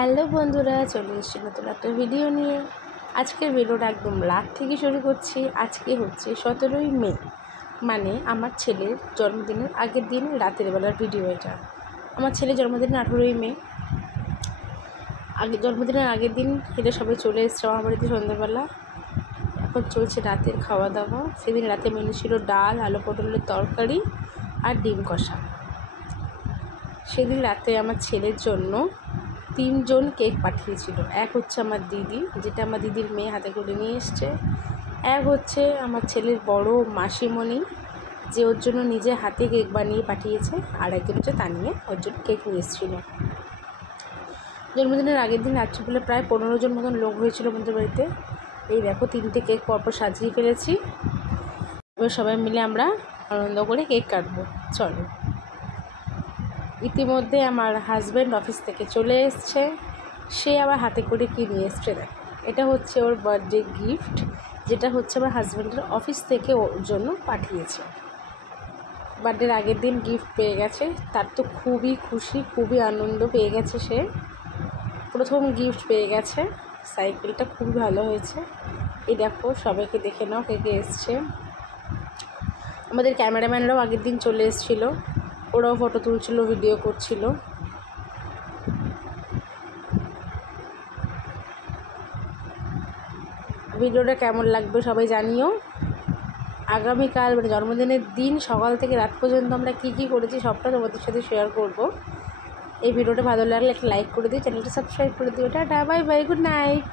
Hello বন্ধুরা, চলে এসেছি নতুন একটা ভিডিও নিয়ে। আজকের ভিডিওটা একদম রাত থেকে শুরু করছি। আজকে হচ্ছে 17ই মে, মানে আমার ছেলের জন্মদিনের আগের দিন রাতের বেলার ভিডিও এটা। আমার ছেলের জন্মদিন 18ই মে, জন্মদিনের আগের দিন এটা সবাই চলে এসছে আমার বাড়িতে সন্ধ্যাবেলা। এখন চলছে রাতের খাওয়া দাওয়া। সেদিন রাতে মেনু ছিল ডাল, আলু পটলের তরকারি আর ডিম কষা। সেদিন রাতে আমার ছেলের জন্য 3 জন কেক পাঠিয়েছিল। এক হচ্ছে আমার দিদি, যেটা আমার দিদির মেয়ে হাতে করে নিয়ে এসছে। এক হচ্ছে আমার ছেলের বড় মাসিমণি, যে ওর জন্য নিজে হাতে কেক বানিয়ে পাঠিয়েছে। আর একজন হচ্ছে তানিয়া, ওর জন্য কেক নিয়ে এসেছিলো। জন্মদিনের আগের দিন রাত্রিবেলা প্রায় 15 জন মতন লোক হয়েছিল আমাদের বাড়িতে। এই দেখো 3টে কেক পরপর সাজিয়ে ফেলেছি। এবার সবাই মিলে আমরা আনন্দ করে কেক কাটবো। চলো। ইতিমধ্যে আমার হাজব্যান্ড অফিস থেকে চলে এসছে। সে আবার হাতে করে কী নিয়ে এসছে দেখো। এটা হচ্ছে ওর বার্থডে গিফট, যেটা হচ্ছে আমার হাজব্যান্ডের অফিস থেকে ওর জন্য পাঠিয়েছে। বার্থডের আগের দিন গিফট পেয়ে গেছে, তার তো খুবই খুশি, খুবই আনন্দ পেয়ে গেছে। সে প্রথম গিফট পেয়ে গেছে। সাইকেলটা খুবই ভালো হয়েছে। এই দেখো, সবাইকে দেখে নাও কে কে এসছে। আমাদের ক্যামেরাম্যানরাও আগের দিন চলে এসেছিলো, ওরাও ফটো তুলছিল, ভিডিও করছিল। ভিডিওটা কেমন লাগবে সবাই জানিও। আগামীকাল মানে জন্মদিনের দিন সকাল থেকে রাত পর্যন্ত আমরা কী করেছি সবটা তোমাদের সাথে শেয়ার করব। এই ভিডিওটা ভালো লাগলে একটা লাইক করে দিও, চ্যানেলটা সাবস্ক্রাইব করে দিও। Tata, bye bye, good night.